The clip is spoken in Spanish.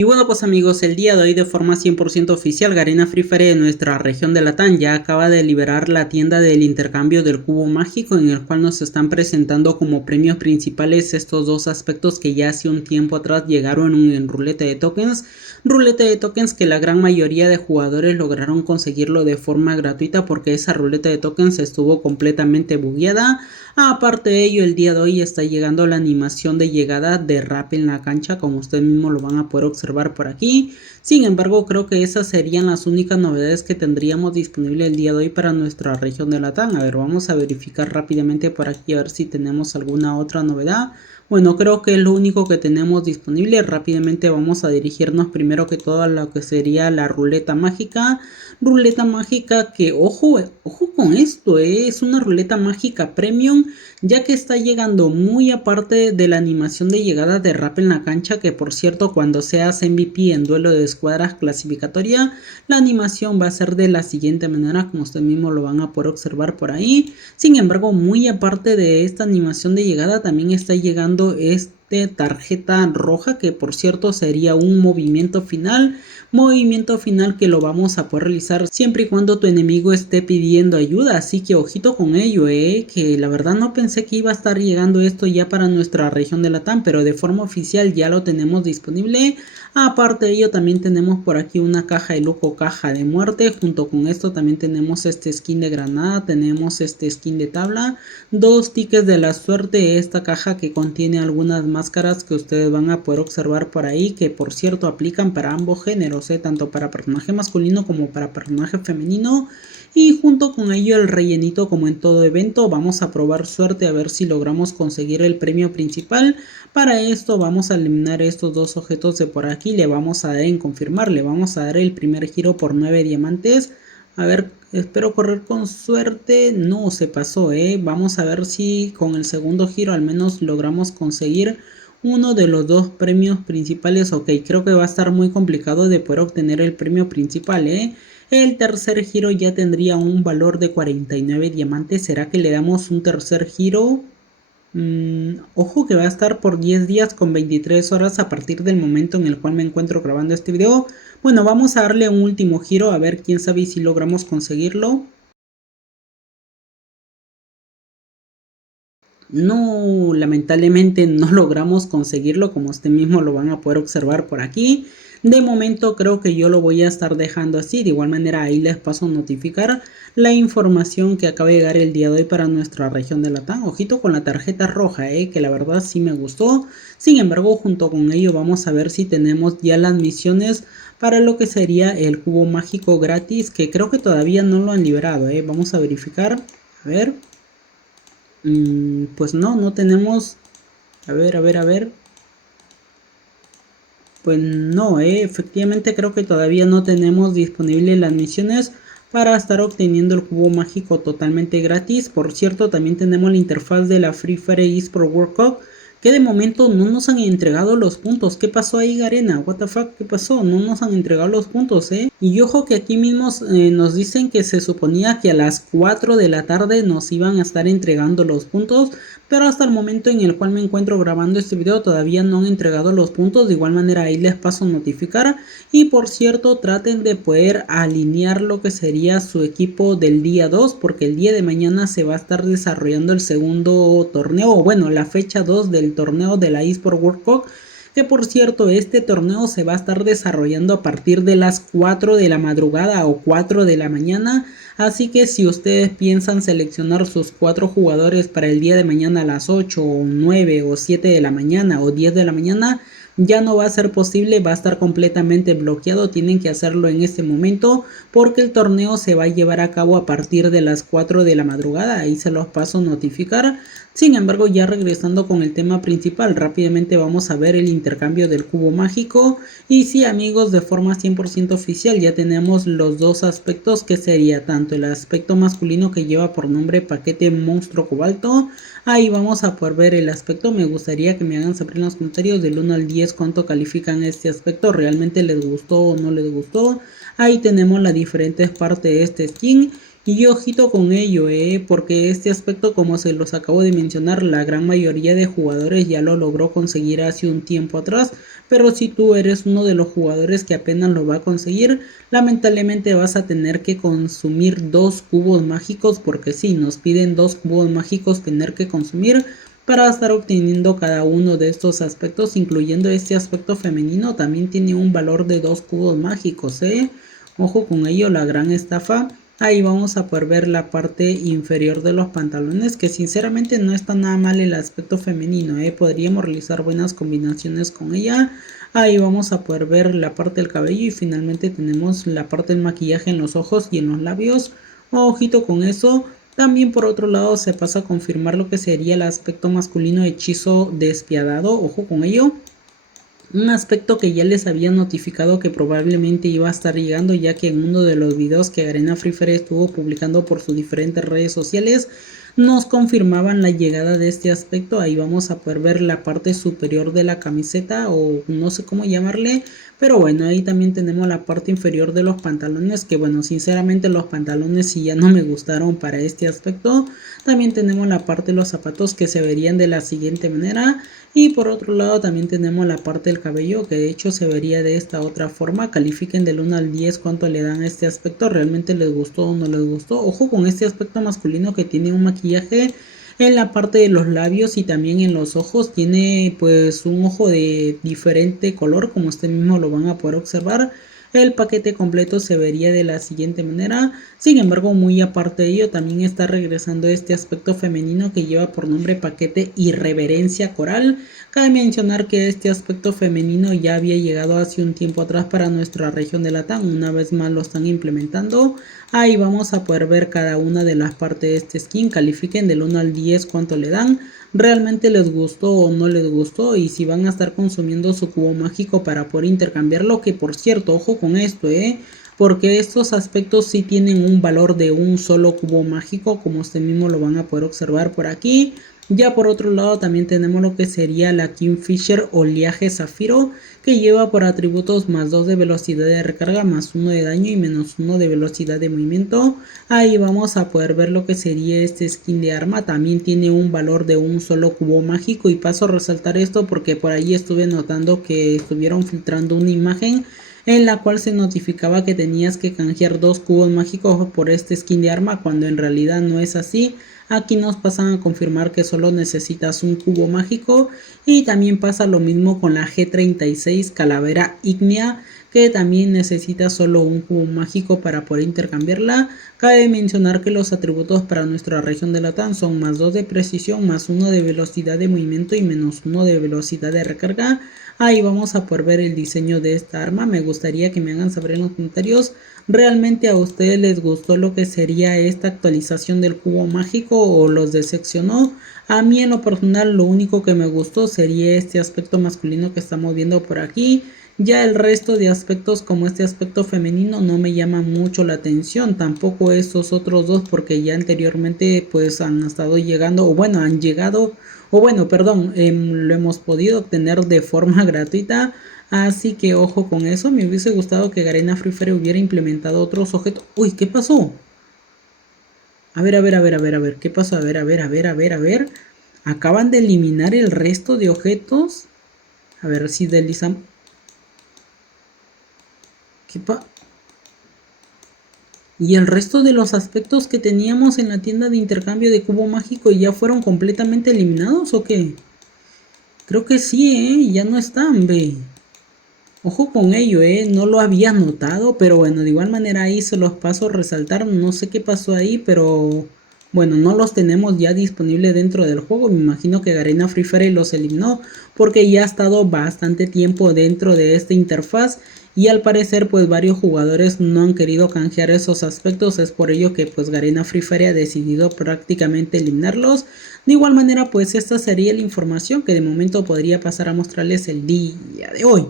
Y bueno pues amigos, el día de hoy de forma 100% oficial, Garena Free Fire de nuestra región de Latam ya acaba de liberar la tienda del intercambio del cubo mágico, en el cual nos están presentando como premios principales estos dos aspectos que ya hace un tiempo atrás llegaron en ruleta de tokens. Ruleta de tokens que la gran mayoría de jugadores lograron conseguirlo de forma gratuita porque esa ruleta de tokens estuvo completamente bugueada. Aparte de ello, el día de hoy está llegando la animación de llegada de rap en la cancha, como ustedes mismos lo van a poder observar por aquí. Sin embargo, creo que esas serían las únicas novedades que tendríamos disponible el día de hoy para nuestra región de Latam. A ver, vamos a verificar rápidamente por aquí a ver si tenemos alguna otra novedad. Bueno, creo que es lo único que tenemos disponible. Rápidamente vamos a dirigirnos primero que todo a lo que sería la ruleta mágica. Ruleta mágica que, ojo con esto, es una ruleta mágica premium, ya que está llegando muy aparte de la animación de llegada de rap en la cancha, que por cierto cuando seas MVP en duelo de escuadras clasificatoria, la animación va a ser de la siguiente manera, como ustedes mismos lo van a poder observar por ahí. Sin embargo, muy aparte de esta animación de llegada, también está llegando tarjeta roja, que por cierto sería un movimiento final que lo vamos a poder realizar siempre y cuando tu enemigo esté pidiendo ayuda, así que ojito con ello, que la verdad no pensé que iba a estar llegando esto ya para nuestra región de Latam, pero de forma oficial ya lo tenemos disponible. Aparte de ello también tenemos por aquí una caja de lujo, caja de muerte. Junto con esto también tenemos este skin de granada, tenemos este skin de tabla, dos tickets de la suerte, esta caja que contiene algunas máscaras que ustedes van a poder observar por ahí, que por cierto aplican para ambos géneros, tanto para personaje masculino como para personaje femenino. Y junto con ello el rellenito, como en todo evento, vamos a probar suerte a ver si logramos conseguir el premio principal. Para esto vamos a eliminar estos dos objetos de por aquí, le vamos a dar en confirmar, le vamos a dar el primer giro por 9 diamantes. A ver, espero correr con suerte. No, se pasó, vamos a ver si con el segundo giro al menos logramos conseguir uno de los dos premios principales. Ok, creo que va a estar muy complicado de poder obtener el premio principal, El tercer giro ya tendría un valor de 49 diamantes. ¿Será que le damos un tercer giro? Ojo que va a estar por 10 días con 23 horas a partir del momento en el cual me encuentro grabando este video. Bueno, vamos a darle un último giro a ver, quién sabe si logramos conseguirlo. No, lamentablemente no logramos conseguirlo, como usted mismo lo van a poder observar por aquí. De momento creo que yo lo voy a estar dejando así. De igual manera ahí les paso a notificar la información que acaba de llegar el día de hoy para nuestra región de Latam. Ojito con la tarjeta roja, que la verdad sí me gustó. Sin embargo, junto con ello vamos a ver si tenemos ya las misiones para lo que sería el cubo mágico gratis, que creo que todavía no lo han liberado, Vamos a verificar, a ver. Pues no tenemos. A ver. Pues no, efectivamente creo que todavía no tenemos disponibles las misiones para estar obteniendo el cubo mágico totalmente gratis. Por cierto, también tenemos la interfaz de la Free Fire eSport World Cup, que de momento no nos han entregado los puntos. ¿Qué pasó ahí, Garena? What the fuck, ¿qué pasó? No nos han entregado los puntos, Y ojo que aquí mismo nos dicen que se suponía que a las 4 de la tarde nos iban a estar entregando los puntos, pero hasta el momento en el cual me encuentro grabando este video todavía no han entregado los puntos. De igual manera ahí les paso a notificar. Y por cierto, traten de poder alinear lo que sería su equipo del día 2, porque el día de mañana se va a estar desarrollando el segundo torneo, o bueno, la fecha 2 del torneo de la eSport World Cup, que por cierto este torneo se va a estar desarrollando a partir de las 4 de la madrugada o 4 de la mañana. Así que si ustedes piensan seleccionar sus 4 jugadores para el día de mañana a las 8 o 9 o 7 de la mañana o 10 de la mañana, ya no va a ser posible, va a estar completamente bloqueado. Tienen que hacerlo en este momento porque el torneo se va a llevar a cabo a partir de las 4 de la madrugada. Ahí se los paso a notificar. Sin embargo, ya regresando con el tema principal, rápidamente vamos a ver el intercambio del cubo mágico. Y sí, amigos, de forma 100% oficial ya tenemos los dos aspectos, que sería tanto el aspecto masculino, que lleva por nombre paquete monstruo cobalto. Ahí vamos a poder ver el aspecto. Me gustaría que me hagan saber en los comentarios del 1 al 10 cuánto califican este aspecto. ¿Realmente les gustó o no les gustó? Ahí tenemos las diferentes partes de este skin. Y ojito con ello, porque este aspecto, como se los acabo de mencionar, la gran mayoría de jugadores ya lo logró conseguir hace un tiempo atrás, pero si tú eres uno de los jugadores que apenas lo va a conseguir, lamentablemente vas a tener que consumir 2 cubos mágicos, porque sí, nos piden 2 cubos mágicos tener que consumir para estar obteniendo cada uno de estos aspectos, incluyendo este aspecto femenino, también tiene un valor de 2 cubos mágicos, Ojo con ello, la gran estafa. Ahí vamos a poder ver la parte inferior de los pantalones, que sinceramente no está nada mal el aspecto femenino, podríamos realizar buenas combinaciones con ella. Ahí vamos a poder ver la parte del cabello y finalmente tenemos la parte del maquillaje en los ojos y en los labios. Ojito con eso. También por otro lado se pasa a confirmar lo que sería el aspecto masculino hechizo despiadado. Ojo con ello. Un aspecto que ya les había notificado que probablemente iba a estar llegando, ya que en uno de los videos que Garena Free Fire estuvo publicando por sus diferentes redes sociales nos confirmaban la llegada de este aspecto. Ahí vamos a poder ver la parte superior de la camiseta, o no sé cómo llamarle, pero bueno, ahí también tenemos la parte inferior de los pantalones, que bueno, sinceramente los pantalones sí ya no me gustaron para este aspecto. También tenemos la parte de los zapatos, que se verían de la siguiente manera. Y por otro lado también tenemos la parte del cabello, que de hecho se vería de esta otra forma. Califiquen del 1 al 10 cuánto le dan a este aspecto, realmente les gustó o no les gustó. Ojo con este aspecto masculino, que tiene un maquillaje en la parte de los labios y también en los ojos. Tiene pues un ojo de diferente color, como ustedes mismo lo van a poder observar. El paquete completo se vería de la siguiente manera. Sin embargo, muy aparte de ello, también está regresando este aspecto femenino que lleva por nombre paquete Irreverencia Coral. Cabe mencionar que este aspecto femenino ya había llegado hace un tiempo atrás para nuestra región de Latam. Una vez más lo están implementando. Ahí vamos a poder ver cada una de las partes de este skin. Califiquen del 1 al 10 cuánto le dan. ¿Realmente les gustó o no les gustó? Y si van a estar consumiendo su cubo mágico para poder intercambiarlo. Que por cierto, ojo con esto, porque estos aspectos sí tienen un valor de un solo cubo mágico, como usted mismo lo van a poder observar por aquí. Ya por otro lado también tenemos lo que sería la Kingfisher Oleaje Zafiro, que lleva por atributos más 2 de velocidad de recarga, más 1 de daño y menos 1 de velocidad de movimiento. Ahí vamos a poder ver lo que sería este skin de arma. También tiene un valor de un solo cubo mágico, y paso a resaltar esto porque por ahí estuve notando que estuvieron filtrando una imagen en la cual se notificaba que tenías que canjear 2 cubos mágicos por este skin de arma, cuando en realidad no es así. Aquí nos pasan a confirmar que solo necesitas un cubo mágico. Y también pasa lo mismo con la G36 Calavera Ígnea, que también necesita solo un cubo mágico para poder intercambiarla. Cabe mencionar que los atributos para nuestra región de Latam son más 2 de precisión, más 1 de velocidad de movimiento y menos 1 de velocidad de recarga. Ahí vamos a poder ver el diseño de esta arma. Me gustaría que me hagan saber en los comentarios, ¿realmente a ustedes les gustó lo que sería esta actualización del cubo mágico o los decepcionó? A mí en lo personal lo único que me gustó sería este aspecto masculino que estamos viendo por aquí. Ya el resto de aspectos, como este aspecto femenino, no me llama mucho la atención. Tampoco estos otros dos, porque ya anteriormente pues han estado llegando, o bueno, han llegado, o bueno, perdón, lo hemos podido obtener de forma gratuita. Así que ojo con eso. Me hubiese gustado que Garena Free Fire hubiera implementado otros objetos. Uy, ¿qué pasó? A ver, a ver, a ver, a ver, a ver. ¿Qué pasó? A ver, a ver, a ver, a ver, a ver. Acaban de eliminar el resto de objetos. A ver si deslizamos. Y el resto de los aspectos que teníamos en la tienda de intercambio de cubo mágico ya fueron completamente eliminados, ¿o qué? Creo que sí, ya no están, ve. Ojo con ello, no lo había notado, pero bueno, de igual manera ahí se los paso a resaltar. No sé qué pasó ahí, pero bueno, no los tenemos ya disponibles dentro del juego. Me imagino que Garena Free Fire los eliminó porque ya ha estado bastante tiempo dentro de esta interfaz, y al parecer pues varios jugadores no han querido canjear esos aspectos. Es por ello que pues Garena Free Fire ha decidido prácticamente eliminarlos. De igual manera pues esta sería la información que de momento podría pasar a mostrarles el día de hoy.